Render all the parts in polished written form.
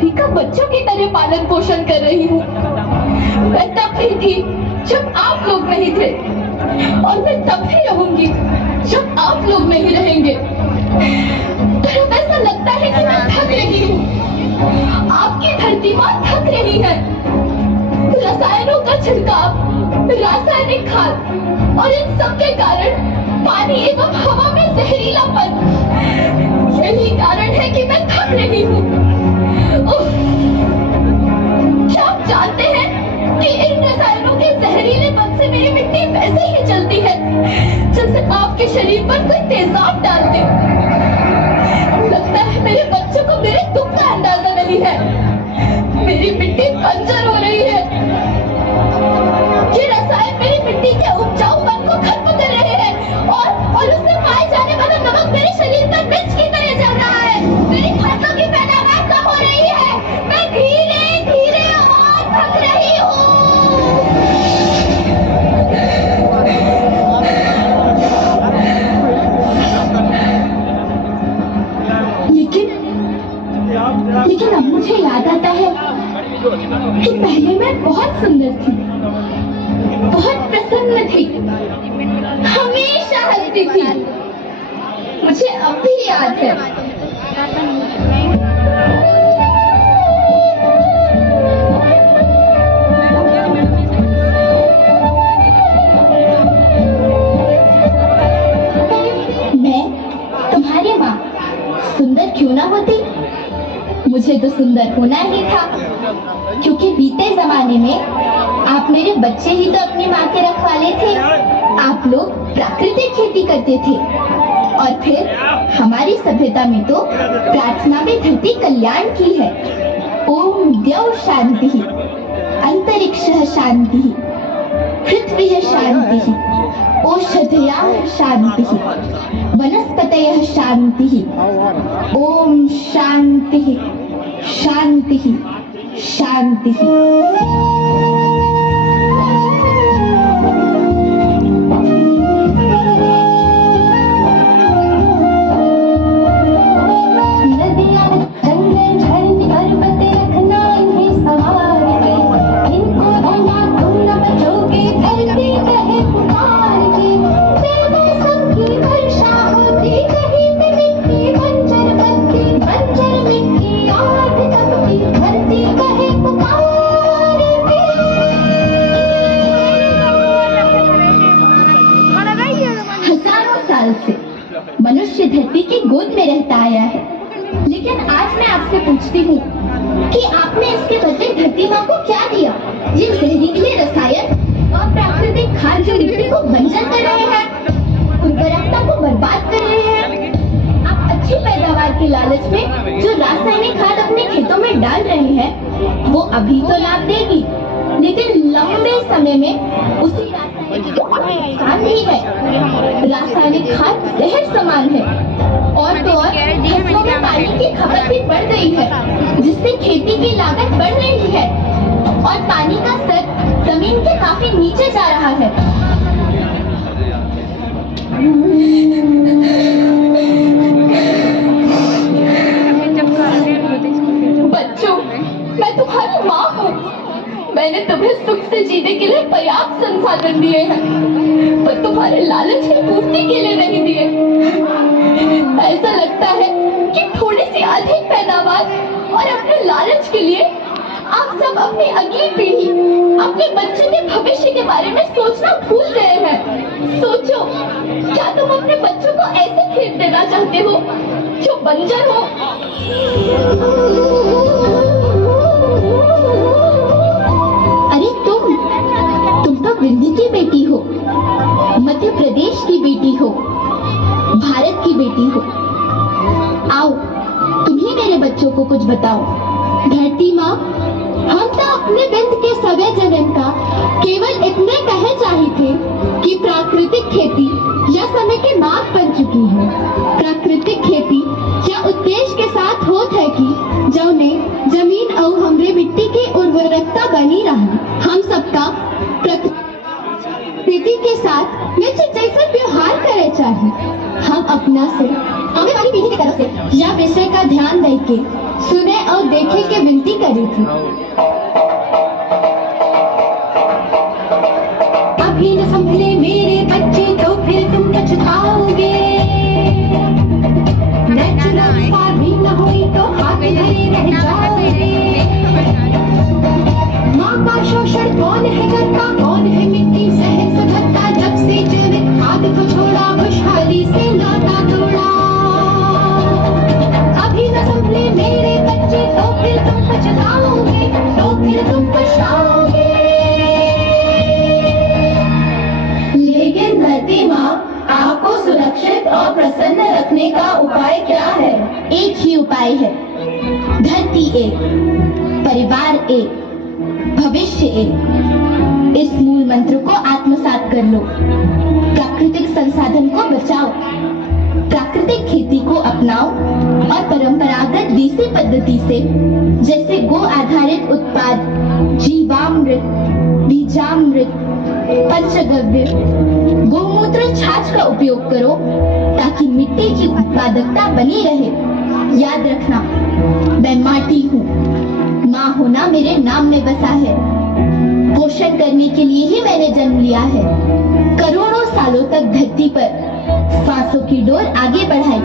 सभी का बच्चों की तरह पालन पोषण कर रही हूँ। मैं तब भी थी जब आप लोग नहीं थे, और मैं तब भी रहूंगी जब आप लोग नहीं रहेंगे। पर अब ऐसा लगता है कि मैं थक रही हूँ। आपकी धरती माँ थक रही है। रसायनों का छिड़काव, रासायनिक खाद और इन सब के कारण पानी एवं हवा में जहरीलापन, यही कारण है कि मैं थक रही हूँ। क्या आप जानते हैं कि इन रसायनों के जहरीलेपन से मेरी मिट्टी वैसे ही चलती है जैसे आपके शरीर पर कोई तेजाब डाल दे। लगता है मेरे बच्चों को मेरे दुख का अंदाजा नहीं है। मेरी मिट्टी बंजर हो रही है। ये रसायन मेरी मिट्टी के उपजाऊपन को खत्म कर रहे हैं और उसमें पाए जाने वाला नमक मेरे शरीर पर मिर्च की तरह चल रहा है। मेरी फसलों की पैदावार कम हो रही है। मैं धीरे धीरे और थक रही हूँ। लेकिन अब मुझे याद आता है कि पहले मैं बहुत सुंदर थी, बहुत प्रसन्न थी, हमेशा हंसती थी। मुझे अब भी याद है। मैं तुम्हारी माँ सुंदर क्यों ना होती, मुझे तो सुंदर होना ही था, क्योंकि बीते जमाने में आप मेरे बच्चे ही तो अपनी माँ के रखवाले थे। आप लोग प्राकृतिक खेती करते थे और फिर हमारी सभ्यता में तो प्रार्थना में धरती कल्याण की है। ओम द्यौ शांति, अंतरिक्षः शांति, पृथ्वी शांति, औषधयः शांति, वनस्पतयः शांति। ओम शांति शांति शांति। मनुष्य धरती की गोद में रहता आया है, लेकिन आज मैं आपसे पूछती हूँ कि आपने इसके बदले धरती माँ को क्या दिया? ये जहरीले रसायन और प्राकृतिक खाद जो मिट्टी को बंजर कर रहे हैं, उर्वरकता को बर्बाद कर रहे हैं। आप अच्छी पैदावार के लालच में जो रासायनिक खाद अपने खेतों में डाल रहे हैं, वो अभी तो लाभ देगी, लेकिन लंबे समय में उसी नुकसान ही है। रासायनिक खाद जहर समान है और तो और फसलों में पानी की खपत भी बढ़ गई है, जिससे खेती की लागत बढ़ रही है और पानी का स्तर जमीन के काफी नीचे जा रहा है। बच्चों, मैं तुम्हारी माँ हूँ। मैंने तुम्हें सुख से जीने के लिए पर्याप्त संसाधन दिए हैं, पर तुम्हारे लालच की पूर्ति के लिए नहीं दिए। ऐसा लगता है कि थोड़ी सी अधिक पैदावार और अपने लालच के लिए आप सब अपनी अगली पीढ़ी, अपने बच्चे के भविष्य के बारे में सोचना भूल गए हैं। सोचो, क्या तुम अपने बच्चों को ऐसे खेत देना चाहते हो जो बंजर हो? अरे तुम तो विंध्य की बेटी हो, मध्य प्रदेश की बेटी हो, भारत की बेटी हो। आओ, तुम ही मेरे बच्चों को कुछ बताओ। धरती माँ, हम तो अपने बिंद के सवे जन्म का केवल इतने कहे चाहे थे कि प्राकृतिक खेती यह समय की मांग बन चुकी है। प्राकृतिक खेती यह उद्देश्य के साथ होत है कि जौने जमीन और हमरे मिट्टी की उर्वरकता बनी रही। हम सबका प्रकृति के साथ मित्र जैसे व्यवहार करे चाहिए। हम अपना से आने वाली पीढ़ी की तरफ से यह विषय का ध्यान देके सुने और देखे के विनती करी थी। अभी न संभले मेरे बच्चे तो फिर तुम पछताओगे, नेचुरल शादी न हुई तो हाथ धरे रह जाओगे। माँ का शोषण कौन है करता, कौन है मिट्टी सहन सुधरता, जब से जैविक खाद को छोड़ा खुशहाली से नाता तोड़ा। अभी न संभले मेरे बच्चे तो फिर तुम पछताओगे, तो फिर तुम पछताओगे। लेकिन धरती माँ, आपको सुरक्षित और प्रसन्न रखने का उपाय क्या है? एक ही उपाय है, धरती एक, परिवार एक, भविष्य एक। इस मूल मंत्र को आत्मसात कर लो। प्राकृतिक संसाधन को बचाओ, प्राकृतिक खेती को अपनाओ और परंपरागत देसी पद्धति से, जैसे गो आधारित उत्पाद, जीवामृत, बीजामृत, पंचगव्य, गोमूत्र, छाछ का उपयोग करो ताकि मिट्टी की उत्पादकता बनी रहे। याद रखना, मैं माटी हूँ, माँ होना मेरे नाम में बसा है। पोषण करने के लिए ही मैंने जन्म लिया है। करोड़ों सालों तक धरती पर सांसों की डोर आगे बढ़ाई।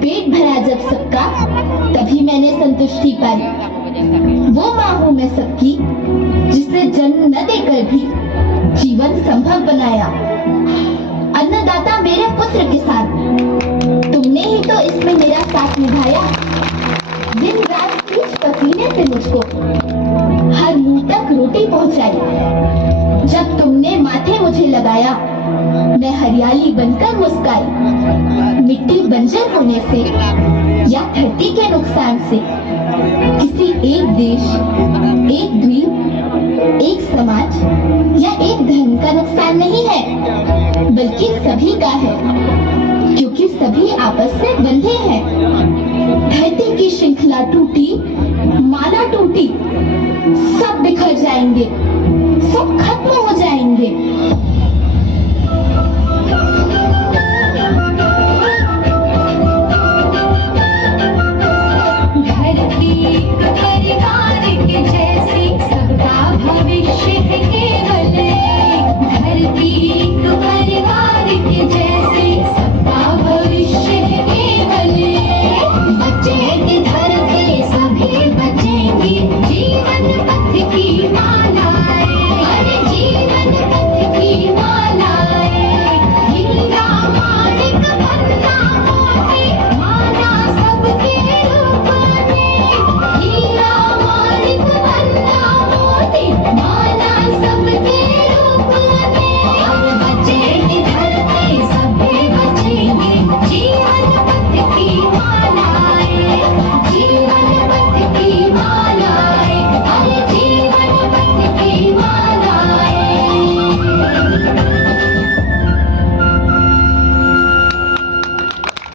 पेट भरा जब सबका, तभी मैंने संतुष्टि पाई। वो माँ हूँ मैं सबकी, जिसने जन्म न देकर भी जीवन संभव बनाया। अन्नदाता मेरे पुत्र किसान, तुमने ही तो इसमें मेरा साथ निभाया। दिन रात खींच पसीने से मुझको हर मुंह तक रोटी पहुंचाई। जब तुमने माथे मुझे लगाया, मैं हरियाली बनकर मुस्काई। मिट्टी बंजर होने से या धरती के नुकसान से किसी एक देश, एक द्वीप, एक समाज या एक धर्म का नुकसान नहीं है, बल्कि सभी का है, क्योंकि सभी आपस से बंधे हैं। धरती की श्रृंखला टूटी, माला टूटी, सब बिखर जाएंगे,